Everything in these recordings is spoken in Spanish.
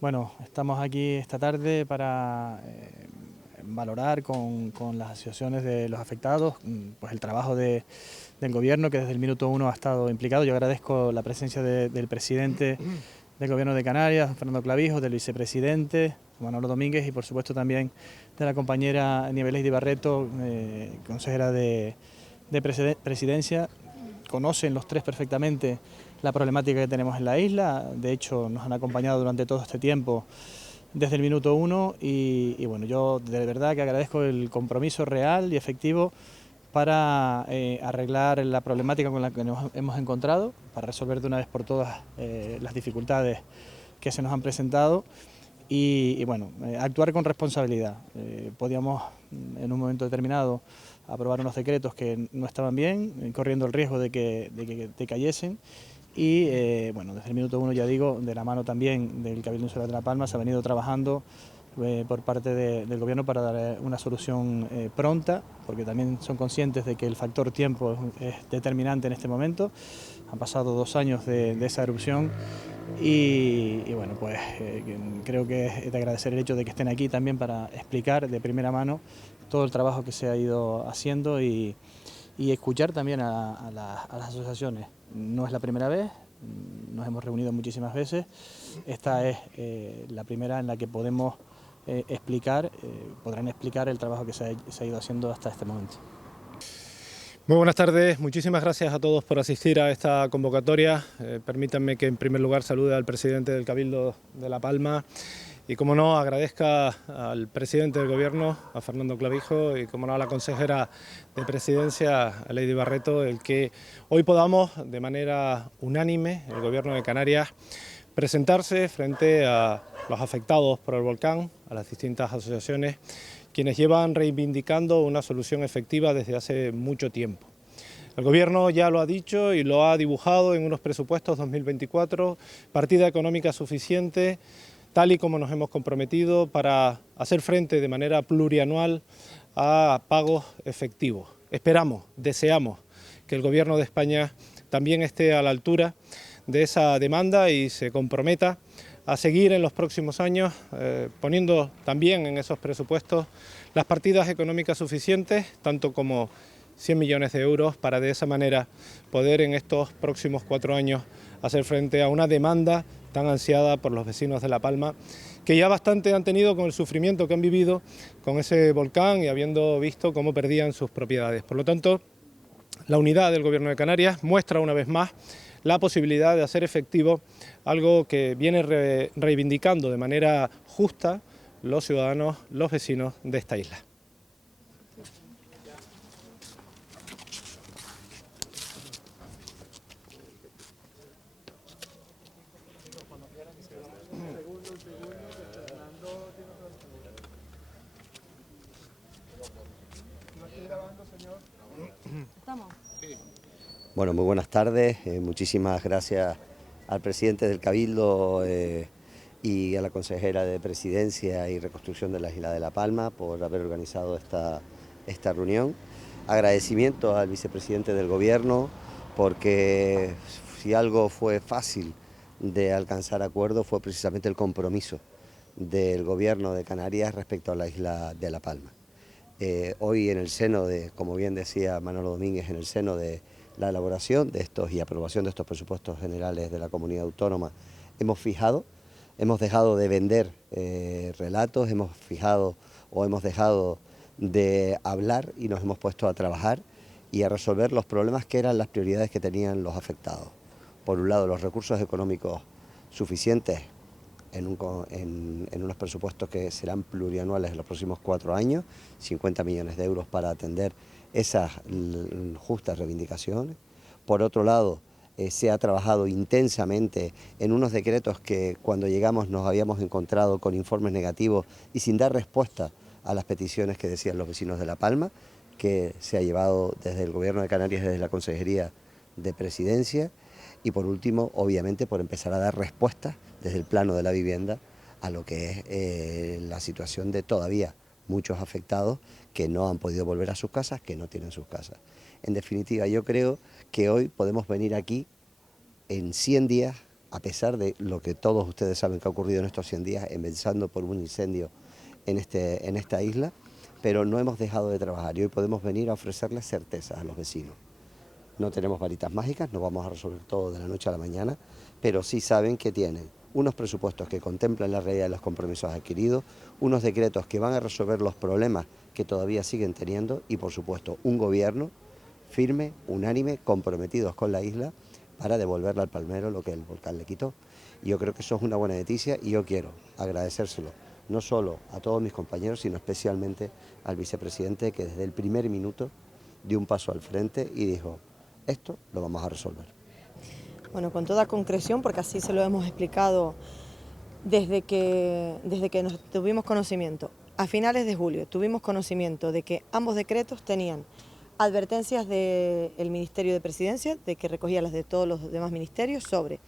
Bueno, estamos aquí esta tarde para valorar con las asociaciones de los afectados pues el trabajo del Gobierno, que desde el minuto uno ha estado implicado. Yo agradezco la presencia del presidente del Gobierno de Canarias, Fernando Clavijo, del vicepresidente, Manolo Domínguez, y por supuesto también de la compañera Nieves de Barreto, consejera de Presidencia. Conocen los tres perfectamente la problemática que tenemos en la isla. De hecho, nos han acompañado durante todo este tiempo desde el minuto uno y bueno, yo de verdad que agradezco el compromiso real y efectivo para arreglar la problemática con la que nos hemos encontrado, para resolver de una vez por todas las dificultades que se nos han presentado y bueno, actuar con responsabilidad. Podíamos en un momento determinado aprobar unos decretos que no estaban bien, corriendo el riesgo de que decayesen. Y bueno, desde el minuto uno, ya digo, de la mano también del Cabildo Insular de La Palma, se ha venido trabajando por parte del Gobierno para dar una solución pronta, porque también son conscientes de que el factor tiempo es determinante en este momento. Han pasado 2 años de esa erupción y bueno, pues creo que es de agradecer el hecho de que estén aquí también para explicar de primera mano todo el trabajo que se ha ido haciendo y escuchar también a las asociaciones. No es la primera vez, nos hemos reunido muchísimas veces. Esta es la primera en la que podemos podrán explicar el trabajo que se ha ido haciendo hasta este momento. Muy buenas tardes, muchísimas gracias a todos por asistir a esta convocatoria. Permítanme que en primer lugar salude al presidente del Cabildo de La Palma y, como no, agradezca al presidente del Gobierno, a Fernando Clavijo, y, como no, a la consejera de Presidencia, a Lady Barreto, el que hoy podamos, de manera unánime, el Gobierno de Canarias, presentarse frente a los afectados por el volcán, a las distintas asociaciones, quienes llevan reivindicando una solución efectiva desde hace mucho tiempo. El Gobierno ya lo ha dicho y lo ha dibujado en unos presupuestos 2024, partida económica suficiente, tal y como nos hemos comprometido, para hacer frente de manera plurianual a pagos efectivos. Esperamos, deseamos que el Gobierno de España también esté a la altura de esa demanda y se comprometa a seguir en los próximos años poniendo también en esos presupuestos las partidas económicas suficientes, tanto como 100 millones de euros, para de esa manera poder en estos próximos 4 años hacer frente a una demanda tan ansiada por los vecinos de La Palma, que ya bastante han tenido con el sufrimiento que han vivido con ese volcán y habiendo visto cómo perdían sus propiedades. Por lo tanto, la unidad del Gobierno de Canarias muestra una vez más la posibilidad de hacer efectivo algo que viene reivindicando de manera justa los ciudadanos, los vecinos de esta isla. Bueno, muy buenas tardes, muchísimas gracias al presidente del Cabildo y a la consejera de Presidencia y Reconstrucción de la Isla de La Palma por haber organizado esta reunión. Agradecimiento al vicepresidente del Gobierno, porque si algo fue fácil de alcanzar acuerdo fue precisamente el compromiso del Gobierno de Canarias respecto a la Isla de La Palma. Hoy, en el seno de, como bien decía Manolo Domínguez, en el seno de la elaboración de estos y aprobación de estos presupuestos generales de la comunidad autónoma, hemos dejado de vender relatos, hemos dejado de hablar y nos hemos puesto a trabajar y a resolver los problemas que eran las prioridades que tenían los afectados. Por un lado, los recursos económicos suficientes en unos presupuestos que serán plurianuales en los próximos 4 años, 50 millones de euros para atender esas justas reivindicaciones. Por otro lado, se ha trabajado intensamente en unos decretos que cuando llegamos nos habíamos encontrado con informes negativos y sin dar respuesta a las peticiones que decían los vecinos de La Palma, que se ha llevado desde el Gobierno de Canarias, desde la Consejería de Presidencia. Y por último, obviamente, por empezar a dar respuestas desde el plano de la vivienda a lo que es la situación de todavía muchos afectados que no han podido volver a sus casas, que no tienen sus casas. En definitiva, yo creo que hoy podemos venir aquí en 100 días a pesar de lo que todos ustedes saben que ha ocurrido en estos 100 días, empezando por un incendio en esta isla, pero no hemos dejado de trabajar y hoy podemos venir a ofrecerles certezas a los vecinos. No tenemos varitas mágicas, no vamos a resolver todo de la noche a la mañana, pero sí saben que tienen unos presupuestos que contemplan la realidad de los compromisos adquiridos, unos decretos que van a resolver los problemas que todavía siguen teniendo y, por supuesto, un gobierno firme, unánime, comprometidos con la isla para devolverle al palmero lo que el volcán le quitó. Y yo creo que eso es una buena noticia y yo quiero agradecérselo no solo a todos mis compañeros, sino especialmente al vicepresidente que desde el primer minuto dio un paso al frente y dijo, esto lo vamos a resolver. Bueno, con toda concreción, porque así se lo hemos explicado desde que nos tuvimos conocimiento. A finales de julio tuvimos conocimiento de que ambos decretos tenían advertencias del Ministerio de Presidencia, de que recogía las de todos los demás ministerios, sobre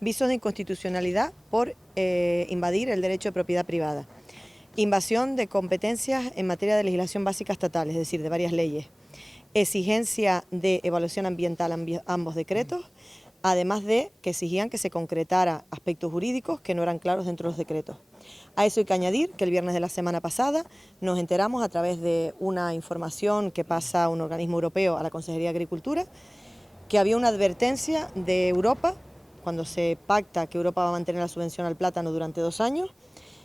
visos de inconstitucionalidad por invadir el derecho de propiedad privada, invasión de competencias en materia de legislación básica estatal, es decir, de varias leyes, exigencia de evaluación ambiental ambos decretos, además de que exigían que se concretara aspectos jurídicos que no eran claros dentro de los decretos. A eso hay que añadir que el viernes de la semana pasada nos enteramos a través de una información que pasa a un organismo europeo, a la Consejería de Agricultura, que había una advertencia de Europa, cuando se pacta que Europa va a mantener la subvención al plátano durante 2 años,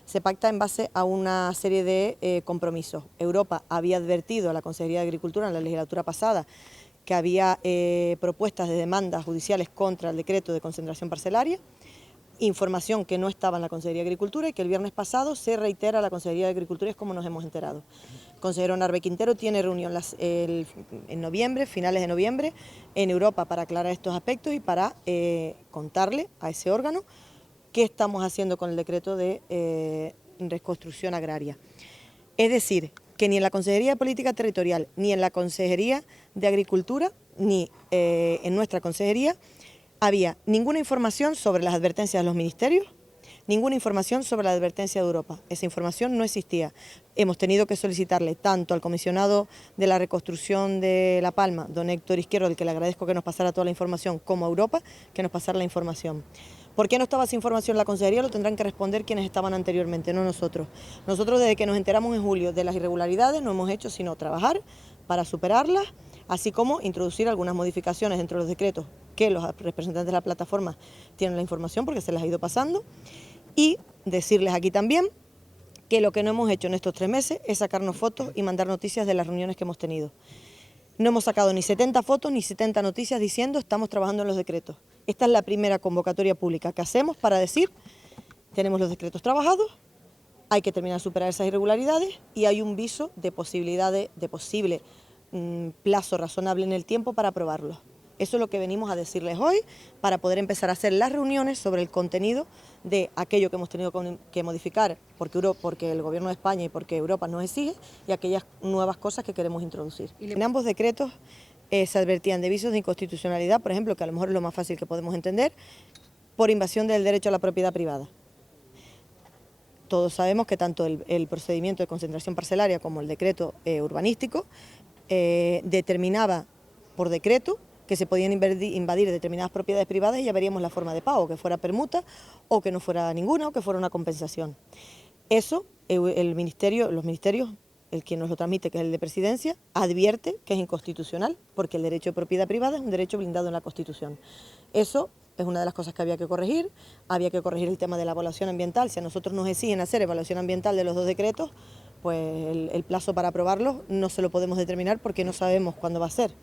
se pacta en base a una serie de compromisos. Europa había advertido a la Consejería de Agricultura en la legislatura pasada que había propuestas de demandas judiciales contra el decreto de concentración parcelaria, información que no estaba en la Consejería de Agricultura y que el viernes pasado se reitera a la Consejería de Agricultura, y es como nos hemos enterado. El consejero Narve Quintero tiene reunión en noviembre, finales de noviembre, en Europa para aclarar estos aspectos y para contarle a ese órgano qué estamos haciendo con el decreto de reconstrucción agraria. Es decir, que ni en la Consejería de Política Territorial, ni en la Consejería de Agricultura, ni en nuestra Consejería, había ninguna información sobre las advertencias de los ministerios, ninguna información sobre la advertencia de Europa. Esa información no existía. Hemos tenido que solicitarle tanto al comisionado de la reconstrucción de La Palma, don Héctor Izquierdo, al que le agradezco que nos pasara toda la información, como a Europa, que nos pasara la información. ¿Por qué no estaba esa información en la Consejería? Lo tendrán que responder quienes estaban anteriormente, no nosotros. Nosotros, desde que nos enteramos en julio de las irregularidades, no hemos hecho sino trabajar para superarlas, así como introducir algunas modificaciones dentro de los decretos que los representantes de la plataforma tienen la información porque se les ha ido pasando, y decirles aquí también que lo que no hemos hecho en estos 3 meses es sacarnos fotos y mandar noticias de las reuniones que hemos tenido. No hemos sacado ni 70 fotos ni 70 noticias diciendo estamos trabajando en los decretos. Esta es la primera convocatoria pública que hacemos para decir tenemos los decretos trabajados, hay que terminar de superar esas irregularidades y hay un viso de posible plazo razonable en el tiempo para aprobarlos. Eso es lo que venimos a decirles hoy para poder empezar a hacer las reuniones sobre el contenido de aquello que hemos tenido que modificar porque el Gobierno de España y porque Europa nos exige, y aquellas nuevas cosas que queremos introducir. En ambos decretos se advertían de visos de inconstitucionalidad, por ejemplo, que a lo mejor es lo más fácil que podemos entender, por invasión del derecho a la propiedad privada. Todos sabemos que tanto el procedimiento de concentración parcelaria como el decreto urbanístico determinaba por decreto que se podían invadir determinadas propiedades privadas y ya veríamos la forma de pago, que fuera permuta o que no fuera ninguna o que fuera una compensación. Eso los ministerios, el quien nos lo transmite, que es el de Presidencia, advierte que es inconstitucional porque el derecho de propiedad privada es un derecho blindado en la Constitución. Eso es una de las cosas que había que corregir el tema de la evaluación ambiental. Si a nosotros nos exigen hacer evaluación ambiental de los 2 decretos, pues el plazo para aprobarlos no se lo podemos determinar porque no sabemos cuándo va a ser.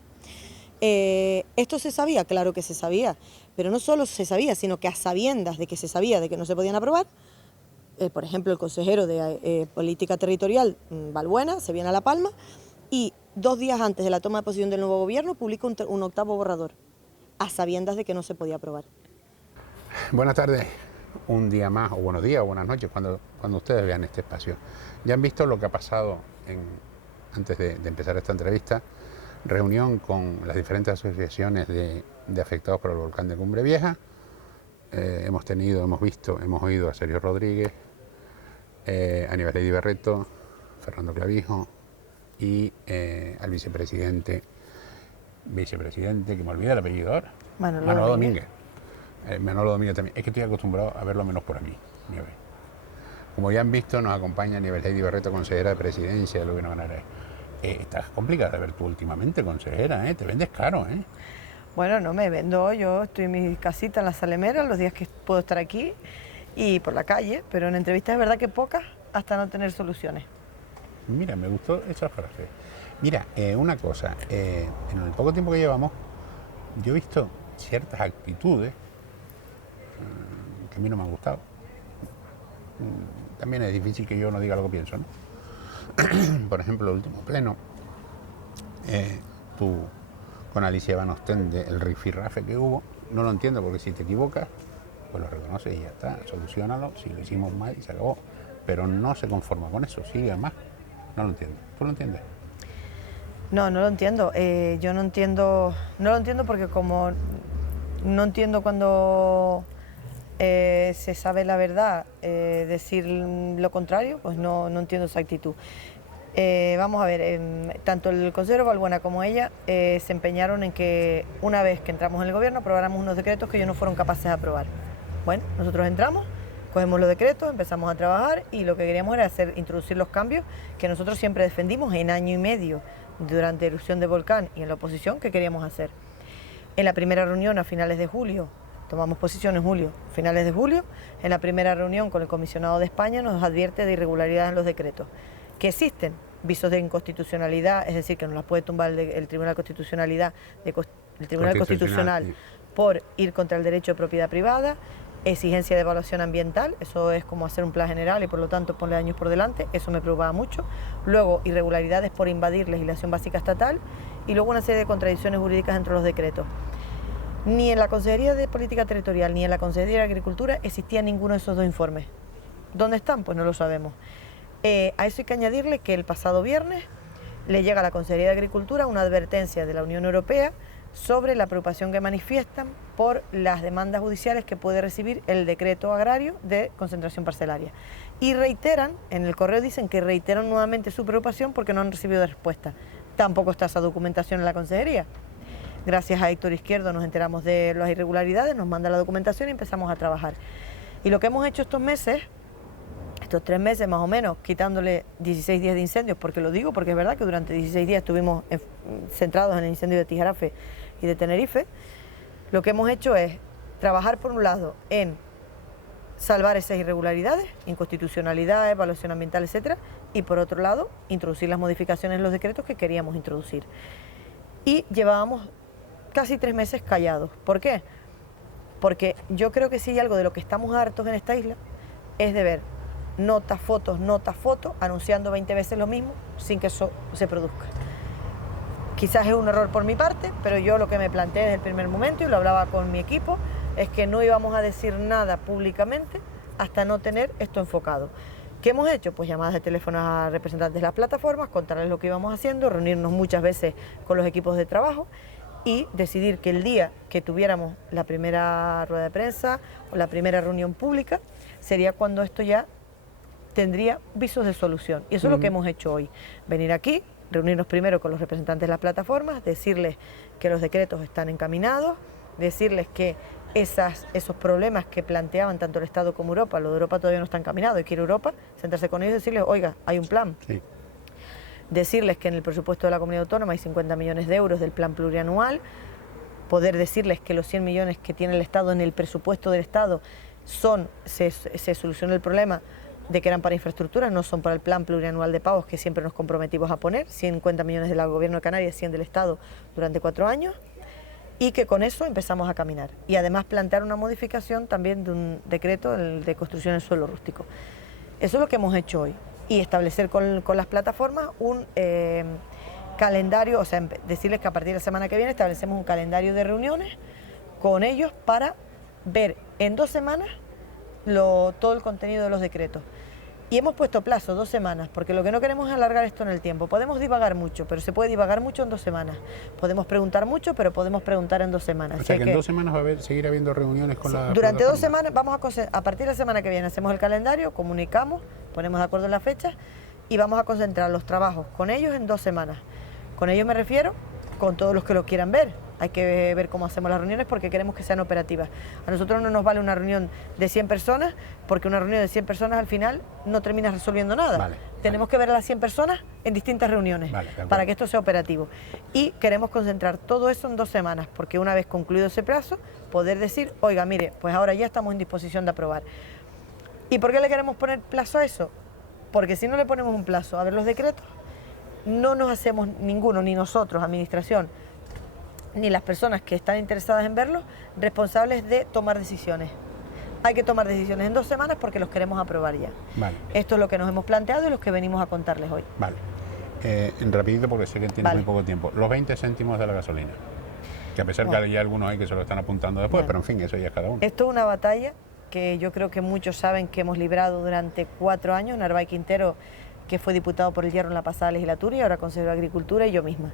¿Esto se sabía? Claro que se sabía, pero no solo se sabía, sino que a sabiendas de que se sabía de que no se podían aprobar, por ejemplo, el consejero de Política Territorial, Balbuena, se viene a La Palma y 2 días antes de la toma de posesión del nuevo gobierno publica un 8º borrador, a sabiendas de que no se podía aprobar. Buenas tardes, un día más, o buenos días o buenas noches, cuando ustedes vean este espacio. Ya han visto lo que ha pasado antes de empezar esta entrevista. Reunión con las diferentes asociaciones de afectados por el volcán de Cumbre Vieja. Hemos oído a Sergio Rodríguez, Aníbal Eddy Barreto, Fernando Clavijo y al vicepresidente, que me olvida el apellido ahora, Manolo Domínguez. Manolo Domingo también, es que estoy acostumbrado a verlo menos por aquí, Nieves. Como ya han visto, nos acompaña Nieves Lady Barreto, consejera de Presidencia del Gobierno canario. Estás complicada de ver tú últimamente, consejera, te vendes caro, ¿eh? Bueno, no me vendo, yo estoy en mi casita en la Salemera los días que puedo estar aquí y por la calle, pero en entrevistas es verdad que pocas hasta no tener soluciones. Mira, me gustó esa frase. Mira, una cosa, en el poco tiempo que llevamos, yo he visto ciertas actitudes que a mí no me han gustado. También es difícil que yo no diga lo que pienso, ¿no? Por ejemplo, el último pleno, tú con Alicia Van Ostende, el rifirrafe que hubo, no lo entiendo, porque si te equivocas, pues lo reconoces y ya está, solucionalo, si lo hicimos mal y se acabó. Pero no se conforma con eso, sigue más. No lo entiendo. ¿Tú lo entiendes? No, no lo entiendo. Yo no lo entiendo porque como no entiendo cuando se sabe la verdad, decir lo contrario, pues no entiendo esa actitud. Vamos a ver, tanto el consejero Balbuena como ella se empeñaron en que una vez que entramos en el gobierno aprobáramos unos decretos que ellos no fueron capaces de aprobar. Bueno, nosotros entramos, cogemos los decretos, empezamos a trabajar y lo que queríamos era introducir los cambios que nosotros siempre defendimos en año y medio durante la erupción de volcán y en la oposición que queríamos hacer. En la primera reunión a finales de julio, tomamos posición en julio, finales de julio, en la primera reunión con el comisionado de España nos advierte de irregularidades en los decretos, que existen visos de inconstitucionalidad, es decir, que nos las puede tumbar el Tribunal Constitucional por ir contra el derecho de propiedad privada, exigencia de evaluación ambiental, eso es como hacer un plan general y por lo tanto ponle años por delante, eso me preocupaba mucho. Luego, irregularidades por invadir legislación básica estatal y luego una serie de contradicciones jurídicas entre los decretos. Ni en la Consejería de Política Territorial ni en la Consejería de Agricultura existía ninguno de esos dos informes. ¿Dónde están? Pues no lo sabemos. A eso hay que añadirle que el pasado viernes le llega a la Consejería de Agricultura una advertencia de la Unión Europea sobre la preocupación que manifiestan por las demandas judiciales que puede recibir el decreto agrario de concentración parcelaria. Y reiteran, en el correo dicen que reiteran nuevamente su preocupación porque no han recibido respuesta. Tampoco está esa documentación en la Consejería. Gracias a Héctor Izquierdo nos enteramos de las irregularidades, nos manda la documentación y empezamos a trabajar. Y lo que hemos hecho estos meses, estos 3 meses más o menos, quitándole 16 días de incendios, porque lo digo porque es verdad que durante 16 días estuvimos centrados en el incendio de Tijarafe y de Tenerife, lo que hemos hecho es trabajar por un lado en salvar esas irregularidades, inconstitucionalidad, evaluación ambiental, etcétera, y por otro lado introducir las modificaciones en los decretos que queríamos introducir. Y llevábamos casi 3 meses callados. ¿Por qué? Porque yo creo que si hay algo de lo que estamos hartos en esta isla es de ver nota, fotos, anunciando 20 veces lo mismo sin que eso se produzca. Quizás es un error por mi parte, pero yo lo que me planteé desde el primer momento, y lo hablaba con mi equipo, es que no íbamos a decir nada públicamente hasta no tener esto enfocado. ¿Qué hemos hecho? Pues llamadas de teléfono a representantes de las plataformas, contarles lo que íbamos haciendo, reunirnos muchas veces con los equipos de trabajo y decidir que el día que tuviéramos la primera rueda de prensa o la primera reunión pública sería cuando esto ya tendría visos de solución. Y eso es lo que hemos hecho hoy. Venir aquí, reunirnos primero con los representantes de las plataformas, decirles que los decretos están encaminados, decirles que esos problemas que planteaban tanto el Estado como Europa, lo de Europa todavía no está encaminado, hay que ir a Europa, sentarse con ellos y decirles, oiga, hay un plan. Sí. Decirles que en el presupuesto de la Comunidad Autónoma hay 50 millones de euros del plan plurianual, poder decirles que los 100 millones que tiene el Estado en el presupuesto del Estado se soluciona el problema de que eran para infraestructuras, no son para el plan plurianual de pagos que siempre nos comprometimos a poner, 50 millones del Gobierno de Canarias, 100 del Estado durante 4 años, y que con eso empezamos a caminar. Y además plantear una modificación también de un decreto de construcción en suelo rústico. Eso es lo que hemos hecho hoy. Y establecer con las plataformas un calendario, o sea, decirles que a partir de la semana que viene establecemos un calendario de reuniones con ellos para ver en 2 semanas todo el contenido de los decretos. Y hemos puesto plazo, 2 semanas, porque lo que no queremos es alargar esto en el tiempo. Podemos divagar mucho, pero se puede divagar mucho en 2 semanas. Podemos preguntar mucho, pero podemos preguntar en 2 semanas. O sea que en 2 semanas va a seguir habiendo reuniones con la... Durante 2 semanas a partir de la semana que viene hacemos el calendario, comunicamos, ponemos de acuerdo en las fechas y vamos a concentrar los trabajos con ellos en 2 semanas. Con ellos me refiero con todos los que lo quieran ver. hay que ver cómo hacemos las reuniones porque queremos que sean operativas. A nosotros no nos vale una reunión de 100 personas, porque una reunión de 100 personas al final no termina resolviendo nada. Tenemos que ver a las 100 personas en distintas reuniones para que esto sea operativo. Y queremos concentrar todo eso en 2 semanas, porque una vez concluido ese plazo, poder decir, oiga, mire, pues ahora ya estamos en disposición de aprobar. ¿Y por qué le queremos poner plazo a eso? Porque si no le ponemos un plazo a ver los decretos, no nos hacemos ninguno, ni nosotros, administración, ni las personas que están interesadas en verlos, responsables de tomar decisiones. Hay que tomar decisiones en 2 semanas porque los queremos aprobar ya. Esto es lo que nos hemos planteado y lo que venimos a contarles hoy. Rapidito porque sé que tienes muy poco tiempo. Los 20 céntimos de la gasolina, que a pesar que hay algunos ahí que se lo están apuntando después, pero en fin, eso ya es cada uno. Esto es una batalla que yo creo que muchos saben que hemos librado durante 4 años, Narváez Quintero, que fue diputado por el Hierro en la pasada legislatura y ahora consejero de Agricultura, y yo misma.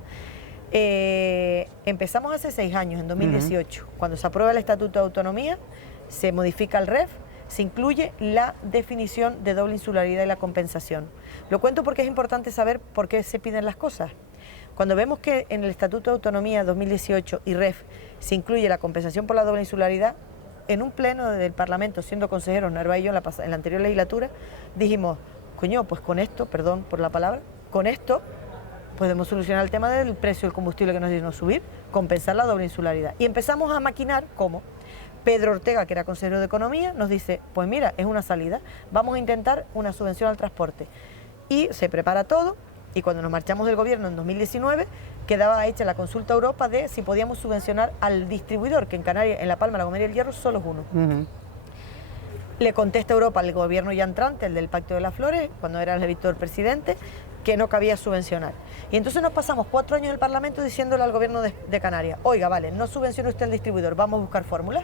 Empezamos hace 6 años, en 2018, cuando se aprueba el Estatuto de Autonomía, se modifica el REF, se incluye la definición de doble insularidad y la compensación. Lo cuento porque es importante saber por qué se piden las cosas. Cuando vemos que en el Estatuto de Autonomía 2018 y REF se incluye la compensación por la doble insularidad, en un pleno del Parlamento, siendo consejeros Narváez y yo en la anterior legislatura, dijimos, coño, pues con esto, perdón por la palabra, con esto podemos solucionar el tema del precio del combustible que nos vino a subir, compensar la doble insularidad. Y empezamos a maquinar cómo. Pedro Ortega, que era consejero de Economía, nos dice, pues mira, es una salida, vamos a intentar una subvención al transporte. Y se prepara todo, y cuando nos marchamos del gobierno en 2019, quedaba hecha la consulta a Europa de si podíamos subvencionar al distribuidor, que en Canarias, en La Palma, La Gomera y el Hierro, solo es uno. Le contesta Europa al gobierno ya entrante, el del Pacto de las Flores, cuando era el Víctor presidente, que no cabía subvencionar. Y entonces nos pasamos 4 años en el Parlamento diciéndole al gobierno de Canarias, oiga, vale, no subvencione usted al distribuidor, vamos a buscar fórmulas.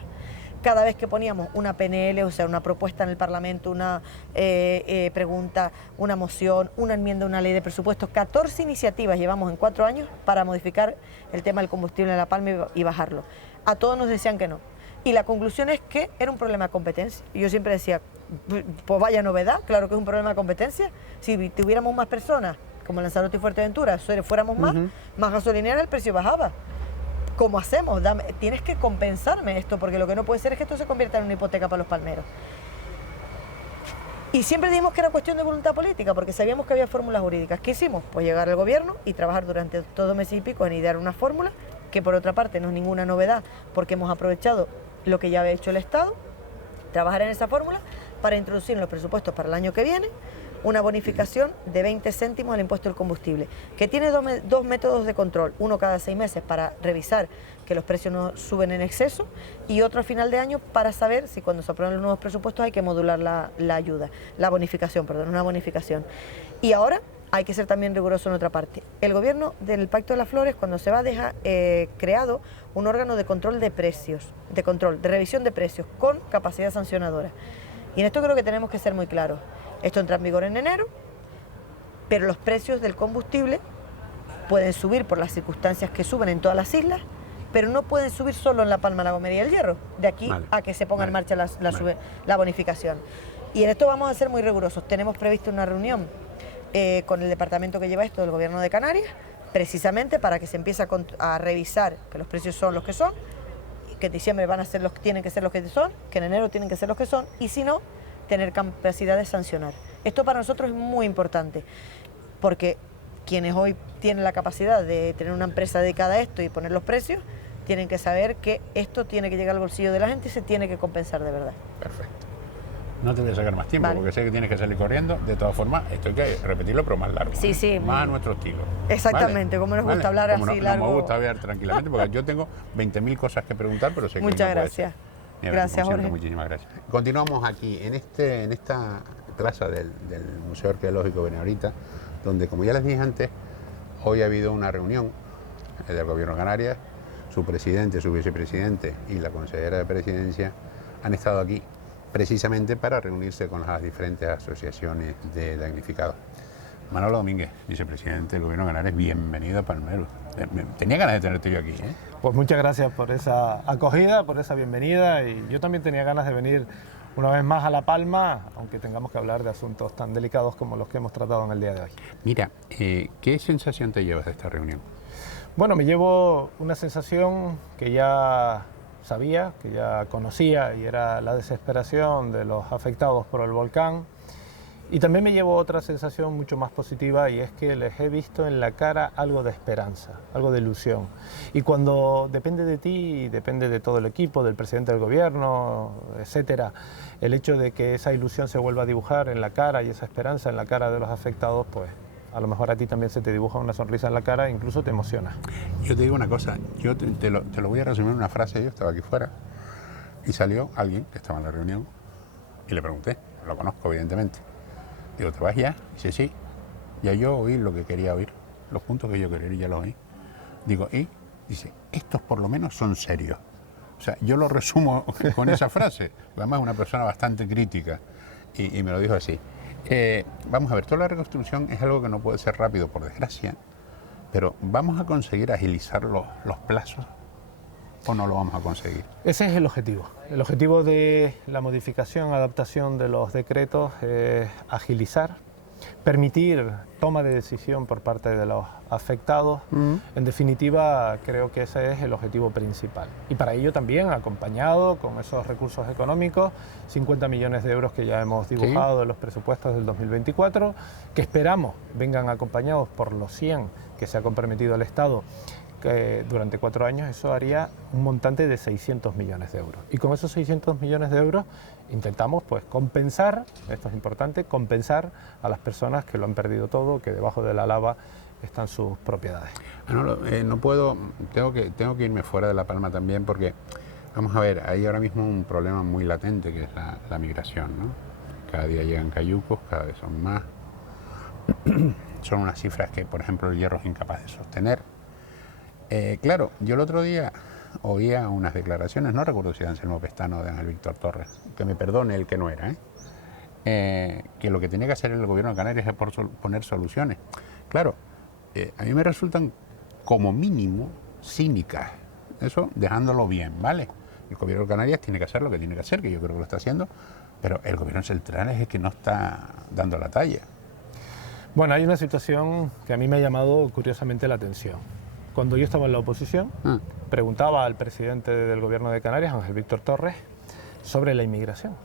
Cada vez que poníamos una PNL, o sea, una propuesta en el Parlamento, una pregunta, una moción, una enmienda, una ley de presupuestos, 14 iniciativas llevamos en 4 años para modificar el tema del combustible en La Palma y bajarlo. A todos nos decían que no. Y la conclusión es que era un problema de competencia. Y yo siempre decía, pues vaya novedad, claro que es un problema de competencia. Si tuviéramos más personas, como Lanzarote y Fuerteventura, fuéramos más gasolinera, el precio bajaba. ¿Cómo hacemos? Tienes que compensarme esto, porque lo que no puede ser es que esto se convierta en una hipoteca para los palmeros. Y siempre dijimos que era cuestión de voluntad política, porque sabíamos que había fórmulas jurídicas. ¿Qué hicimos? Pues llegar al gobierno y trabajar durante 2 meses y pico en idear una fórmula, que por otra parte no es ninguna novedad, porque hemos aprovechado lo que ya había hecho el Estado, trabajar en esa fórmula para introducir en los presupuestos para el año que viene una bonificación de 20 céntimos al impuesto del combustible, que tiene 2 métodos de control, uno cada 6 meses para revisar que los precios no suben en exceso y otro a final de año para saber si cuando se aprueban los nuevos presupuestos hay que modular la ayuda, la bonificación, perdón, una bonificación. Y ahora hay que ser también riguroso en otra parte. El gobierno del Pacto de las Flores, cuando se va, deja creado un órgano de control de precios, de revisión de precios, con capacidad sancionadora. Y en esto creo que tenemos que ser muy claros. Esto entra en vigor en enero, pero los precios del combustible pueden subir por las circunstancias que suben en todas las islas, pero no pueden subir solo en La Palma, La Gomera y el Hierro, de aquí a que se ponga en marcha la bonificación. Y en esto vamos a ser muy rigurosos. Tenemos previsto una reunión con el departamento que lleva esto del Gobierno de Canarias, precisamente para que se empiece a revisar que los precios son los que son, que en diciembre van a ser tienen que ser los que son, que en enero tienen que ser los que son, y si no, tener capacidad de sancionar. Esto para nosotros es muy importante, porque quienes hoy tienen la capacidad de tener una empresa dedicada a esto y poner los precios, tienen que saber que esto tiene que llegar al bolsillo de la gente y se tiene que compensar de verdad. Perfecto. No te voy a sacar más tiempo, porque sé que tienes que salir corriendo. De todas formas, esto hay que repetirlo, pero más largo. Sí, sí. Más a nuestro estilo. Como nos gusta hablar como así largo. No me gusta hablar tranquilamente, porque yo tengo 20.000 cosas que preguntar, pero sé que Muchas gracias. Gracias, Jorge. Muchísimas gracias. Continuamos aquí, en esta plaza del Museo Arqueológico Beneorita, donde, como ya les dije antes, hoy ha habido una reunión del Gobierno de Canarias, su presidente, su vicepresidente y la consejera de Presidencia han estado aquí precisamente para reunirse con las diferentes asociaciones de damnificados. Manolo Domínguez, vicepresidente del Gobierno de Canarias, bienvenido a Palmeros. Tenía ganas de tenerte yo aquí, ¿eh? Pues muchas gracias por esa acogida, por esa bienvenida, y yo también tenía ganas de venir una vez más a La Palma, aunque tengamos que hablar de asuntos tan delicados como los que hemos tratado en el día de hoy. Mira, ¿qué sensación te llevas de esta reunión? Bueno, me llevo una sensación que ya sabía, que ya conocía, y era la desesperación de los afectados por el volcán. Y también me llevo otra sensación mucho más positiva, y es que les he visto en la cara algo de esperanza, algo de ilusión. Y cuando depende de ti, depende de todo el equipo, del presidente del gobierno, etcétera, el hecho de que esa ilusión se vuelva a dibujar en la cara y esa esperanza en la cara de los afectados, pues a lo mejor a ti también se te dibuja una sonrisa en la cara e incluso te emociona. Yo te digo una cosa, yo te lo voy a resumir en una frase. Yo estaba aquí fuera y salió alguien que estaba en la reunión y le pregunté, lo conozco evidentemente. Digo, ¿te vas ya? Dice, sí. Ya yo oí lo que quería oír, los puntos que yo quería oír ya los oí. Digo, ¿y? Dice, estos por lo menos son serios. O sea, yo lo resumo con esa frase. Además es una persona bastante crítica y me lo dijo así. Vamos a ver, toda la reconstrucción es algo que no puede ser rápido, por desgracia, pero ¿vamos a conseguir agilizar los plazos o no lo vamos a conseguir? Ese es el objetivo. El objetivo de la modificación, adaptación de los decretos es agilizar, permitir toma de decisión por parte de los afectados. En definitiva, creo que ese es el objetivo principal. Y para ello también, acompañado con esos recursos económicos, 50 millones de euros que ya hemos dibujado en los presupuestos del 2024, que esperamos vengan acompañados por los 100 que se ha comprometido el Estado durante 4 años. Eso haría un montante de 600 millones de euros. Y con esos 600 millones de euros intentamos pues compensar, esto es importante, compensar a las personas que lo han perdido todo, que debajo de la lava están sus propiedades. No puedo, tengo que irme fuera de La Palma también, porque vamos a ver, hay ahora mismo un problema muy latente que es la migración, ¿no? Cada día llegan cayucos, cada vez son más. Son unas cifras que, por ejemplo, el Hierro es incapaz de sostener. Claro, yo el otro día oía unas declaraciones, no recuerdo si era Anselmo Pestano o de Ángel Víctor Torres, que me perdone el que no era, que lo que tenía que hacer el gobierno de Canarias es poner soluciones. Claro, a mí me resultan como mínimo cínicas, eso dejándolo bien, ¿vale? El gobierno de Canarias tiene que hacer lo que tiene que hacer, que yo creo que lo está haciendo, pero el gobierno central es el que no está dando la talla. Bueno, hay una situación que a mí me ha llamado curiosamente la atención. Cuando yo estaba en la oposición, preguntaba al presidente del gobierno de Canarias, Ángel Víctor Torres, sobre la inmigración.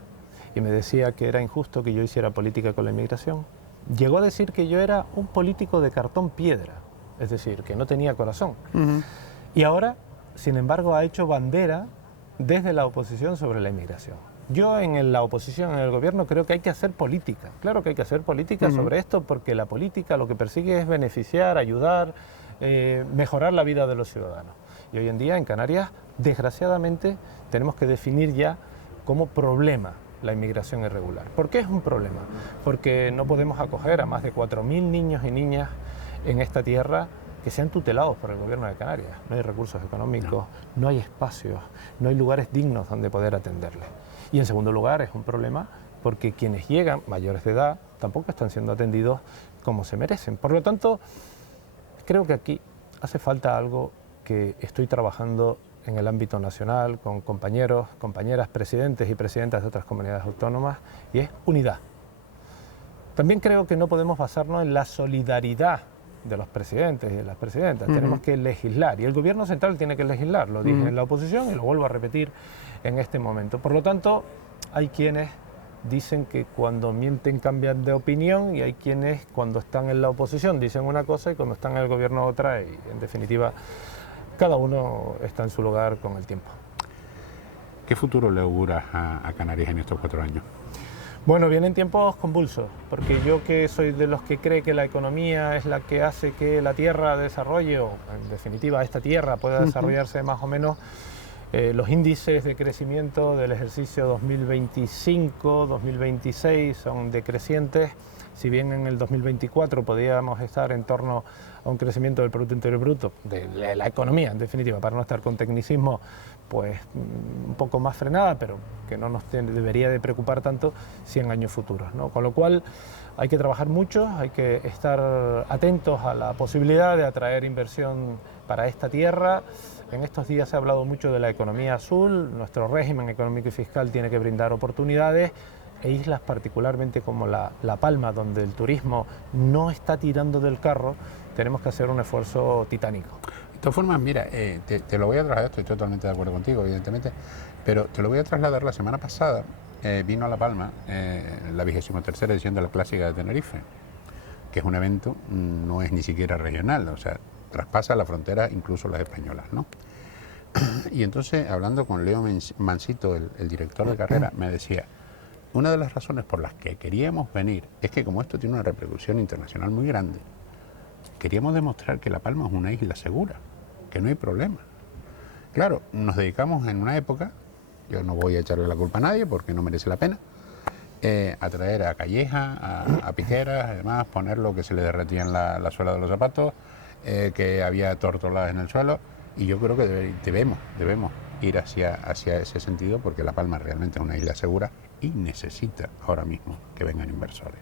Y me decía que era injusto que yo hiciera política con la inmigración. Llegó a decir que yo era un político de cartón piedra, es decir, que no tenía corazón. Y ahora, sin embargo, ha hecho bandera desde la oposición sobre la inmigración. Yo en la oposición, en el gobierno, creo que hay que hacer política. Claro que hay que hacer política sobre esto, porque la política lo que persigue es beneficiar, ayudar, mejorar la vida de los ciudadanos. Y hoy en día en Canarias, desgraciadamente, tenemos que definir ya como problema la inmigración irregular. ¿Por qué es un problema? Porque no podemos acoger a más de 4.000 niños y niñas en esta tierra que sean tutelados por el gobierno de Canarias. No hay recursos económicos, no hay espacios, no hay lugares dignos donde poder atenderles. Y en segundo lugar, es un problema porque quienes llegan, mayores de edad, tampoco están siendo atendidos como se merecen. Por lo tanto, creo que aquí hace falta algo que estoy trabajando en el ámbito nacional con compañeros, compañeras, presidentes y presidentas de otras comunidades autónomas, y es unidad. También creo que no podemos basarnos en la solidaridad de los presidentes y de las presidentas. Tenemos que legislar, y el gobierno central tiene que legislar. Lo dije en la oposición y lo vuelvo a repetir en este momento. Por lo tanto, hay quienes dicen que cuando mienten cambian de opinión, y hay quienes cuando están en la oposición dicen una cosa y cuando están en el gobierno otra, y en definitiva cada uno está en su lugar con el tiempo. ¿Qué futuro le auguras a Canarias en estos 4 años? Bueno, vienen tiempos convulsos, porque yo, que soy de los que cree que la economía es la que hace que la tierra desarrolle, o en definitiva esta tierra pueda desarrollarse más o menos, los índices de crecimiento del ejercicio 2025-2026 son decrecientes. Si bien en el 2024 podíamos estar en torno a un crecimiento del Producto Interior Bruto, de la economía en definitiva, para no estar con tecnicismo, pues un poco más frenada, pero que no nos debería de preocupar tanto 100 años futuros, ¿no? Con lo cual hay que trabajar mucho, hay que estar atentos a la posibilidad de atraer inversión para esta tierra. En estos días se ha hablado mucho de la economía azul. Nuestro régimen económico y fiscal tiene que brindar oportunidades, e islas particularmente como La Palma, donde el turismo no está tirando del carro, tenemos que hacer un esfuerzo titánico. todas formas, mira, te lo voy a trasladar, estoy totalmente de acuerdo contigo, evidentemente, pero te lo voy a trasladar. La semana pasada vino a La Palma la 23ª edición de la Clásica de Tenerife, que es un evento, no es ni siquiera regional, o sea, traspasa la frontera incluso las españolas, ¿no? Y entonces, hablando con Leo Mansito, el director de carrera, me decía, una de las razones por las que queríamos venir es que como esto tiene una repercusión internacional muy grande, queríamos demostrar que La Palma es una isla segura, que no hay problema. Claro, nos dedicamos en una época, yo no voy a echarle la culpa a nadie porque no merece la pena, a traer a Calleja, a piqueras, además poner lo que se le derretía en la suela de los zapatos, que había tórtolas en el suelo, y yo creo que debemos ir hacia ese sentido, porque La Palma realmente es una isla segura y necesita ahora mismo que vengan inversores.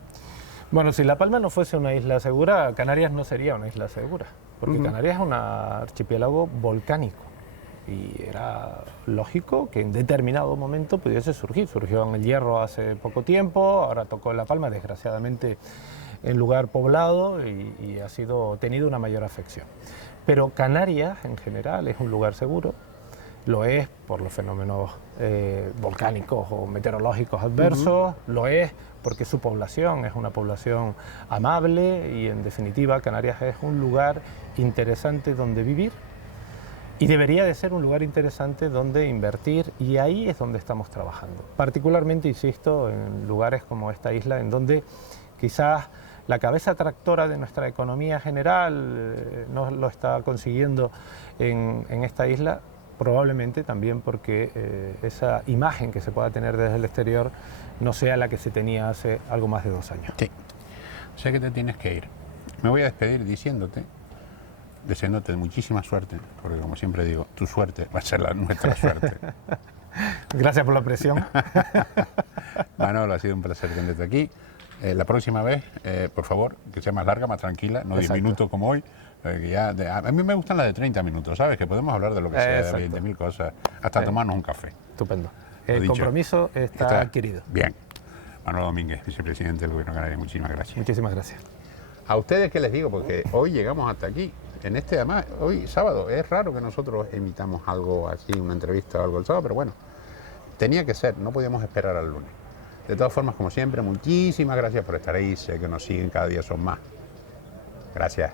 Bueno, si La Palma no fuese una isla segura, Canarias no sería una isla segura, porque Canarias es un archipiélago volcánico y era lógico que en determinado momento pudiese surgir. Surgió en el Hierro hace poco tiempo, ahora tocó La Palma, desgraciadamente en lugar poblado, y ha tenido una mayor afección. Pero Canarias en general es un lugar seguro, lo es por los fenómenos volcánicos o meteorológicos adversos, lo es porque su población es una población amable y, en definitiva, Canarias es un lugar interesante donde vivir y debería de ser un lugar interesante donde invertir, y ahí es donde estamos trabajando. Particularmente, insisto, en lugares como esta isla, en donde quizás la cabeza tractora de nuestra economía general no lo está consiguiendo en esta isla, probablemente también porque esa imagen que se pueda tener desde el exterior no sea la que se tenía hace algo más de 2 años. Sí, sé que te tienes que ir. Me voy a despedir deseándote muchísima suerte, porque como siempre digo, tu suerte va a ser nuestra suerte. Gracias por la presión. Manolo, ha sido un placer tenerte aquí. La próxima vez, por favor, que sea más larga, más tranquila, no 10 minutos como hoy. A mí me gustan las de 30 minutos, ¿sabes? Que podemos hablar de lo que sea, de 20.000 cosas, hasta tomarnos un café. Estupendo. El compromiso está adquirido. Bien. Manolo Domínguez, vicepresidente del Gobierno canario, muchísimas gracias. Muchísimas gracias. A ustedes, ¿qué les digo? Porque hoy llegamos hasta aquí. Además, hoy sábado, es raro que nosotros emitamos algo así, una entrevista o algo el sábado, pero bueno, tenía que ser, no podíamos esperar al lunes. De todas formas, como siempre, muchísimas gracias por estar ahí, sé que nos siguen, cada día son más. Gracias.